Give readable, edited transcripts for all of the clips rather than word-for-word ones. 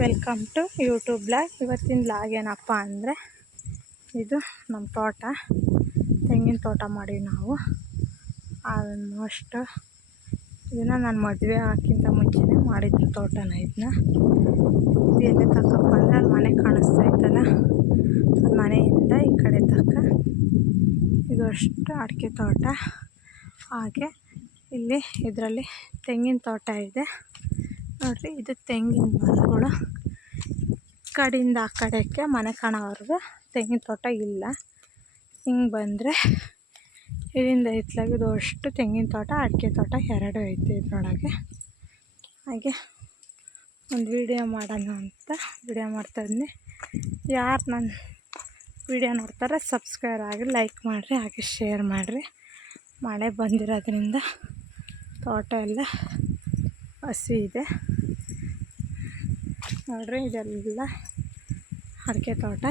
Welcome to YouTube blog. ಇವತ್ತಿನ blog ಏನಪ್ಪ ಅಂದರೆ, ಇದು ನಮ್ಮ ತೋಟ, ತೆಂಗಿನ ತೋಟ ಮಾಡೀವಿ ನಾವು. ಆಲ್ಮೋಸ್ಟ್ ಇದನ್ನು ನಾನು ಮದುವೆ ಹಾಕಿಂತ ಮುಂಚೆನೇ ಮಾಡಿದ್ದು ತೋಟನ. ಇದನ್ನ ಇದು ಎಲ್ಲಿ ತಕ್ಕಪ್ಪ ಅಂದರೆ ಅಲ್ಲಿ ಮನೆ ಕಾಣಿಸ್ತಾ ಇತ್ತಲ್ಲ, ಅಲ್ಲಿ ಮನೆಯಿಂದ ಈ ಕಡೆ ತಕ್ಕ ಇದು ಅಷ್ಟು ಅಡಿಕೆ ತೋಟ. ಹಾಗೆ ಇಲ್ಲಿ ಇದರಲ್ಲಿ ತೆಂಗಿನ ತೋಟ ಇದೆ ನೋಡ್ರಿ. ಇದು ತೆಂಗಿನ ಮರಗಳು ಕಡೆಯಿಂದ ಆ ಕಡೆಗೆ ಮನೆ ಕಾಣೋವರೆಗೂ ತೆಂಗಿನ ತೋಟ ಇಲ್ಲ. ಹಿಂಗೆ ಬಂದರೆ ಇದರಿಂದ ಇತ್ಲಾಗಿದ್ದು ಅಷ್ಟು ತೆಂಗಿನ ತೋಟ, ಅಡಿಕೆ ತೋಟ ಎರಡೂ ಐತೆ ಇದ್ರೊಳಗೆ. ಹಾಗೆ ಒಂದು ವಿಡಿಯೋ ಮಾಡೋಣ ಅಂತ ವಿಡಿಯೋ ಮಾಡ್ತಾಯಿದ್ದೀನಿ. ಯಾರು ನನ್ನ ವಿಡಿಯೋ ನೋಡ್ತಾರೆ ಸಬ್ಸ್ಕ್ರೈಬ್ ಆಗಿ, ಲೈಕ್ ಮಾಡಿರಿ, ಹಾಗೆ ಶೇರ್ ಮಾಡಿರಿ. ಮಳೆ ಬಂದಿರೋದ್ರಿಂದ ತೋಟ ಎಲ್ಲ ಹಸಿ ಇದೆ ನೋಡ್ರಿ. ಇದೆಲ್ಲ ಅಡಿಕೆ ತೋಟ,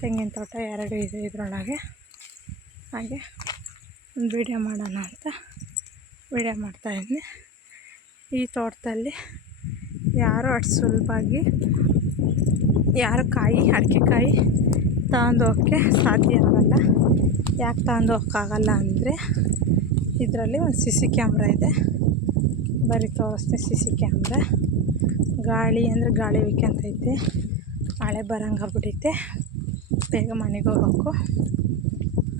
ತೆಂಗಿನ ತೋಟ ಎರಡೂ ಇದೆ ಇದ್ರೊಳಗೆ. ಹಾಗೆ ಒಂದು ವಿಡಿಯೋ ಮಾಡೋಣ ಅಂತ ವಿಡಿಯೋ ಮಾಡ್ತಾಯಿದ್ದೀನಿ. ಈ ತೋಟದಲ್ಲಿ ಯಾರು ಅಷ್ಟು ಸುಲಭವಾಗಿ ಯಾರು ಅಡಿಕೆ ಕಾಯಿ ತಗೊಂಡು ಹೋಗೋಕ್ಕೆ ಸಾಧ್ಯ ಆಗಲ್ಲ. ಯಾಕೆ ತಗೊಂಡು ಹೋಗೋಕ್ಕಾಗಲ್ಲ ಅಂದರೆ, ಇದರಲ್ಲಿ ಒಂದು CC ಕ್ಯಾಮ್ರಾ ಇದೆ. ಬರೀ ತೋರಿಸ್ತೀನಿ. CC ಕ್ಯಾಮ್ರಾ ಗಾಳಿ ಅಂದರೆ ಗಾಳಿ ವಿಕ್ಯಂತೈತೆ, ಮಳೆ ಬರಂಗೆ ಆಗ್ಬಿಟ್ಟೈತೆ, ಬೇಗ ಮನೆಗೆ ಹೋಗ್ಬೇಕು.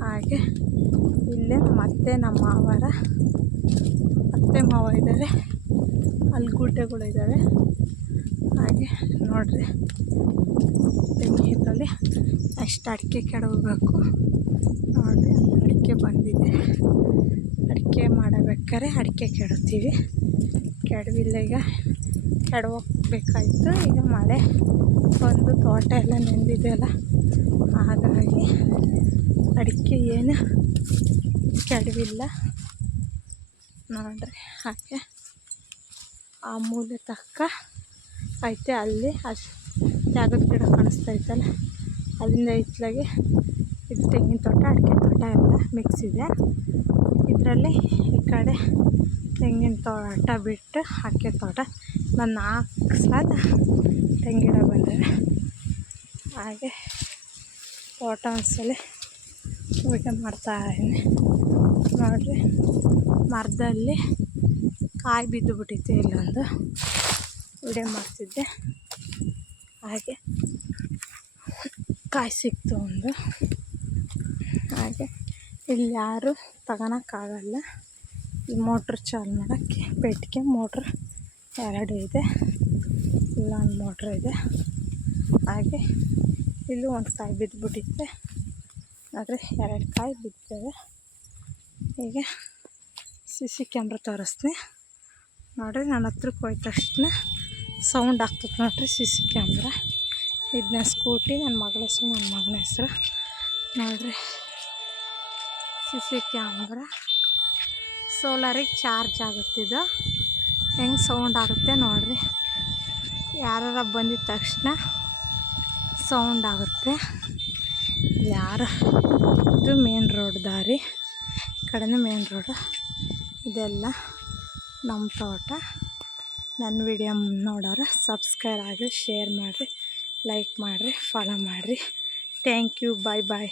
ಹಾಗೆ ಇಲ್ಲೇ ನಮ್ಮ ಅತ್ತೆ ಮಾವ ಇದ್ದಾರೆ, ಅಲ್ಲಿ ಗುಡ್ಡೆಗಳಿದ್ದಾವೆ. ಹಾಗೆ ನೋಡ್ರಿ, ಇದರಲ್ಲಿ ಅಷ್ಟು ಅಡಿಕೆ ಕೆಡವಬೇಕು ನೋಡಿರಿ. ಅಡಿಕೆ ಬಂದಿದೆ, ಅಡಿಕೆ ಮಾಡಬೇಕಾದ್ರೆ ಅಡಿಕೆ ಕೆಡುತ್ತೀವಿ. ಕೆಡವಿಲ್ಲ, ಈಗ ಕೆಡವೋಗ್ಬೇಕಾಯ್ತು. ಈಗ ಮಳೆ ಬಂದು ತೋಟ ಎಲ್ಲ ನೆಂದಿದೆಯಲ್ಲ, ಹಾಗಾಗಿ ಅಡಿಕೆ ಏನು ಕೆಡವಿಲ್ಲ ನೋಡ್ರಿ. ಹಾಗೆ ಆ ಮೂಲೆ ತಕ್ಕ ಐತೆ, ಅಲ್ಲಿ ಜಾಗದ ಗಿಡ ಕಾಣಿಸ್ತೈತಲ್ಲ, ಅಲ್ಲಿಂದ ಇತ್ಲಾಗೆ ಇದು ತೆಂಗಿನ ತೋಟ, ಅಡಿಕೆ ತೋಟ ಎಲ್ಲ ಮಿಕ್ಸ್ ಇದೆ. ಇದರಲ್ಲಿ ಈ ಕಡೆ ತೆಂಗಿನ ತೋಟ ಬಿಟ್ಟು ಅಡಿಕೆ ತೋಟ, ನಾನು 4 ಸಾಲ ತೆಂಗಿನ ಗಿಡ ಬಂದಿವೆ. ಹಾಗೆ ತೋಟ ಒಂದ್ಸಲ ವಿಡಿಯೋ ಮಾಡ್ತಾಯಿದ್ದೀನಿ ನೋಡ್ರಿ. ಮರದಲ್ಲಿ ಕಾಯಿ ಬಿದ್ದು ಬಿಟ್ಟಿತ್ತು, ಇಲ್ಲೊಂದು ವಿಡಿಯೋ ಮಾಡ್ತಿದ್ದೆ. ಹಾಗೆ ಕಾಯಿ ಸಿಕ್ತು ಒಂದು. ಹಾಗೆ ಇಲ್ಲಿ ಯಾರು ತಗೊಳಕ್ಕಾಗಲ್ಲ. ಈ ಮೋಟ್ರ್ ಚಾಲು ಮಾಡೋಕ್ಕೆ ಪೆಟ್ಟಿಗೆ ಮೋಟ್ರ್ ಎರಡು ಇದೆ, ಇಲ್ಲೊಂದು ಮೋಟ್ರ್ ಇದೆ. ಹಾಗೆ ಇಲ್ಲೂ ಒಂದು ಕಾಯಿ ಬಿದ್ದುಬಿಟ್ಟಿತ್ತೆ ನೋಡ್ರಿ, 2 ಕಾಯಿ ಬಿದ್ದಿದ್ದಾವೆ. ಈಗ CC ಕ್ಯಾಮ್ರಾ ತೋರಿಸ್ತೀನಿ ನೋಡಿರಿ. ನನ್ನ ಹತ್ರಕ್ಕೆ ಹೋಯ್ದ ತಕ್ಷಣ ಸೌಂಡ್ ಆಗ್ತದೆ ನೋಡಿರಿ CC ಕ್ಯಾಮ್ರಾ. ಇದನ್ನ ಸ್ಕೂಟಿ, ನನ್ನ ಮಗಳ ಹೆಸರು, ನನ್ನ ಮಗನ ಹೆಸರು ನೋಡಿರಿ. CC ಕ್ಯಾಮ್ರಾ ಸೋಲಾರಿಗೆ ಚಾರ್ಜ್ ಆಗುತ್ತಿದ್ದು ಹೆಂಗೆ ಸೌಂಡ್ ಆಗುತ್ತೆ ನೋಡಿರಿ. ಯಾರು ಬಂದಿದ್ದ ತಕ್ಷಣ ಸೌಂಡ್ ಆಗುತ್ತೆ. ಇದು ಮೇನ್ ರೋಡ್ ದಾರಿ, ಕಡೆನೂ ಮೇನ್ ರೋಡು. ಇದೆಲ್ಲ ನಮ್ಮ ತೋಟ. ನನ್ನ ವಿಡಿಯೋ ನೋಡೋರು ಸಬ್ಸ್ಕ್ರೈಬ್ ಆಗಿ, ಶೇರ್ ಮಾಡಿರಿ, ಲೈಕ್ ಮಾಡಿರಿ, ಫಾಲೋ ಮಾಡಿರಿ. Thank you. Bye bye.